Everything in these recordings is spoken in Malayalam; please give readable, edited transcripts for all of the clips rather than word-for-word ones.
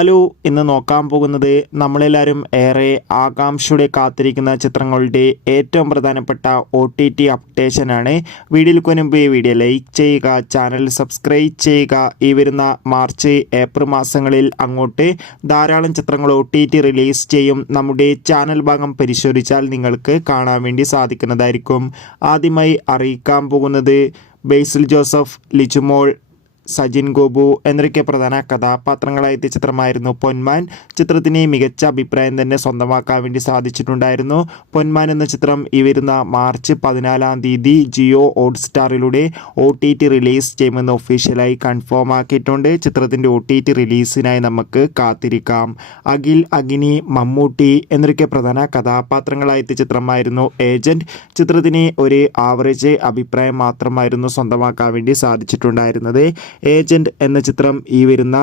ഹലോ, ഇന്ന് നോക്കാൻ പോകുന്നത് നമ്മളെല്ലാവരും ഏറെ ആകാംക്ഷയോടെ കാത്തിരിക്കുന്ന ചിത്രങ്ങളുടെ ഏറ്റവും പ്രധാനപ്പെട്ട OTT അപ്ഡേഷനാണ്. വീഡിയോയിൽ മുൻപ് വീഡിയോ ലൈക്ക് ചെയ്യുക, ചാനൽ സബ്സ്ക്രൈബ് ചെയ്യുക. ഈ വരുന്ന മാർച്ച് ഏപ്രിൽ മാസങ്ങളിൽ അങ്ങോട്ട് ധാരാളം ചിത്രങ്ങൾ OTT റിലീസ് ചെയ്യും. നമ്മുടെ ചാനൽ ഭാഗം പരിശോധിച്ചാൽ നിങ്ങൾക്ക് കാണാൻ വേണ്ടി സാധിക്കുന്നതായിരിക്കും. ആദ്യമായി അറിയിക്കാൻ പോകുന്നത് ബേസിൽ ജോസഫ്, ലിജുമോൾ, സജിൻ ഗോപു എന്നൊക്കെ പ്രധാന കഥാപാത്രങ്ങളായ ചിത്രമായിരുന്നു പൊന്മാൻ. ചിത്രത്തിന് മികച്ച അഭിപ്രായം തന്നെ സ്വന്തമാക്കാൻ വേണ്ടി സാധിച്ചിട്ടുണ്ടായിരുന്നു. പൊന്മാൻ എന്ന ചിത്രം ഈ വരുന്ന മാർച്ച് 14 ജിയോ ഹോട്ട്സ്റ്റാറിലൂടെ OTT റിലീസ് ചെയ്യുമെന്ന് ഒഫീഷ്യലായി കൺഫേം ആക്കിയിട്ടുണ്ട്. ചിത്രത്തിൻ്റെ OTT റിലീസിനായി നമുക്ക് കാത്തിരിക്കാം. അഖിൽ, അഗ്നി, മമ്മൂട്ടി എന്നൊക്കെ പ്രധാന കഥാപാത്രങ്ങളായ ചിത്രമായിരുന്നു ഏജന്റ്. ചിത്രത്തിന് ഒരു ആവറേജ് അഭിപ്രായം മാത്രമായിരുന്നു സ്വന്തമാക്കാൻ വേണ്ടി സാധിച്ചിട്ടുണ്ടായിരുന്നത്. ഏജന്റ് എന്ന ചിത്രം ഈ വരുന്ന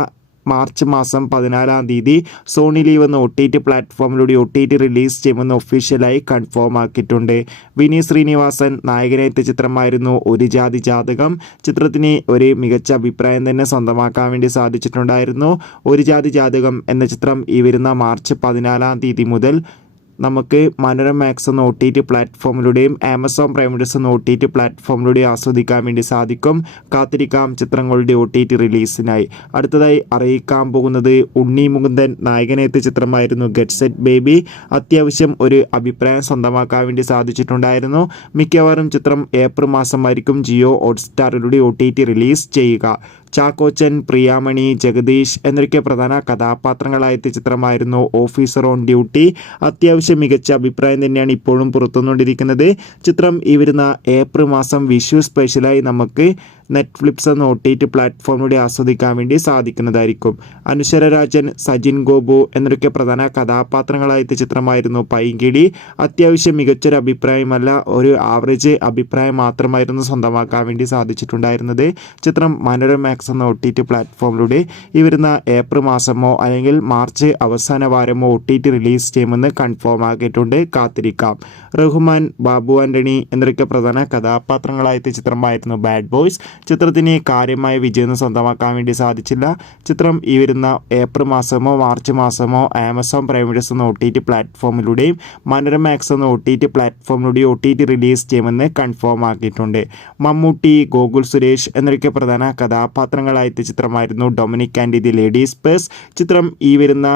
മാർച്ച് മാസം 14 സോണി ലീവ് എന്ന OTT പ്ലാറ്റ്ഫോമിലൂടെ OTT റിലീസ് ചെയ്യുമെന്ന് ഒഫീഷ്യലായി കൺഫേം ആക്കിയിട്ടുണ്ട്. വിനീത് ശ്രീനിവാസൻ നായകനെത്തിയ ചിത്രമായിരുന്നു ഒരു ജാതി ജാതകം. ചിത്രത്തിന് ഒരു മികച്ച അഭിപ്രായം തന്നെ സ്വന്തമാക്കാൻ വേണ്ടി സാധിച്ചിട്ടുണ്ടായിരുന്നു. ഒരു ജാതി ജാതകം എന്ന ചിത്രം ഈ വരുന്ന മാർച്ച് 14 മുതൽ നമുക്ക് മനോരമ മാക്സ് എന്ന OTT പ്ലാറ്റ്ഫോമിലൂടെയും ആമസോൺ പ്രൈം വീഡിയോസ് എന്ന OTT പ്ലാറ്റ്ഫോമിലൂടെയും ആസ്വദിക്കാൻ വേണ്ടി സാധിക്കും. കാത്തിരിക്കാം ചിത്രങ്ങളുടെ OTT റിലീസിനായി. അടുത്തതായി അറിയിക്കാൻ പോകുന്നത് ഉണ്ണി മുകുന്ദൻ നായകനെത്തിയ ചിത്രമായിരുന്നു ഗെറ്റ് സെറ്റ് ബേബി. അത്യാവശ്യം ഒരു അഭിപ്രായം സ്വന്തമാക്കാൻ വേണ്ടി സാധിച്ചിട്ടുണ്ടായിരുന്നു. മിക്കവാറും ചിത്രം ഏപ്രിൽ മാസമായിരിക്കും ജിയോ ഹോട്ട്സ്റ്റാറിലൂടെ OTT റിലീസ് ചെയ്യുക. ചാക്കോച്ചൻ, പ്രിയാമണി, ജഗദീഷ് എന്നൊക്കെ പ്രധാന കഥാപാത്രങ്ങളായ ചിത്രമായിരുന്നു ഓഫീസർ ഓൺ ഡ്യൂട്ടി. അത്യാവശ്യം മികച്ച അഭിപ്രായം തന്നെയാണ് ഇപ്പോഴും പുറത്തുവന്നുകൊണ്ടിരിക്കുന്നത്. ചിത്രം ഈ വരുന്ന ഏപ്രിൽ മാസം വിഷു സ്പെഷ്യലായി നമുക്ക് നെറ്റ്ഫ്ലിക്സ് എന്ന OTT പ്ലാറ്റ്ഫോമിലൂടെ ആസ്വദിക്കാൻ വേണ്ടി സാധിക്കുന്നതായിരിക്കും. അനുശ്വര രാജൻ, സജിൻ ഗോപു എന്നൊക്കെ പ്രധാന കഥാപാത്രങ്ങളായ ചിത്രമായിരുന്നു പൈങ്കിളി. അത്യാവശ്യം മികച്ചൊരു അഭിപ്രായമല്ല, ഒരു ആവറേജ് അഭിപ്രായം മാത്രമായിരുന്നു സ്വന്തമാക്കാൻ വേണ്ടി സാധിച്ചിട്ടുണ്ടായിരുന്നത്. ചിത്രം മനോരമ മാക്സ് എന്ന OTT പ്ലാറ്റ്ഫോമിലൂടെ ഈ വരുന്ന ഏപ്രിൽ മാസമോ അല്ലെങ്കിൽ മാർച്ച് അവസാന വാരമോ OTT റിലീസ് ചെയ്യുമെന്ന് കൺഫേം ആക്കിയിട്ടുണ്ട്. കാത്തിരിക്കാം. റഹ്മാൻ, ബാബു ആൻ്റണി എന്നൊക്കെ പ്രധാന കഥാപാത്രങ്ങളായ ചിത്രമായിരുന്നു ബാഡ് ബോയ്സ്. ചിത്രത്തിന് കാര്യമായ വിജയം സ്വന്തമാക്കാൻ വേണ്ടി സാധിച്ചില്ല. ചിത്രം ഈ വരുന്ന ഏപ്രിൽ മാസമോ മാർച്ച് മാസമോ ആമസോൺ പ്രൈം വീഡിയോസ് എന്ന OTT പ്ലാറ്റ്ഫോമിലൂടെയും മനോരമ മാക്സ് എന്ന OTT പ്ലാറ്റ്ഫോമിലൂടെയും OTT റിലീസ് ചെയ്യുമെന്ന് കൺഫേം ആക്കിയിട്ടുണ്ട്. മമ്മൂട്ടി, ഗോകുൽ സുരേഷ് എന്നൊക്കെ പ്രധാന കഥാപാത്രങ്ങളായ ചിത്രമായിരുന്നു Dominic and the ladies purse. ചിത്രം ഈ വരുന്ന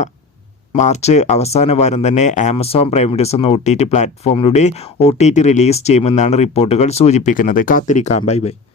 മാർച്ച് അവസാന വാരം തന്നെ ആമസോൺ പ്രൈം വീഡിയോസ് എന്ന OTT പ്ലാറ്റ്ഫോമിലൂടെ OTT റിലീസ് ചെയ്യുമെന്നാണ് റിപ്പോർട്ടുകൾ സൂചിപ്പിക്കുന്നത്. കാത്തിരിക്കാം. Bye bye.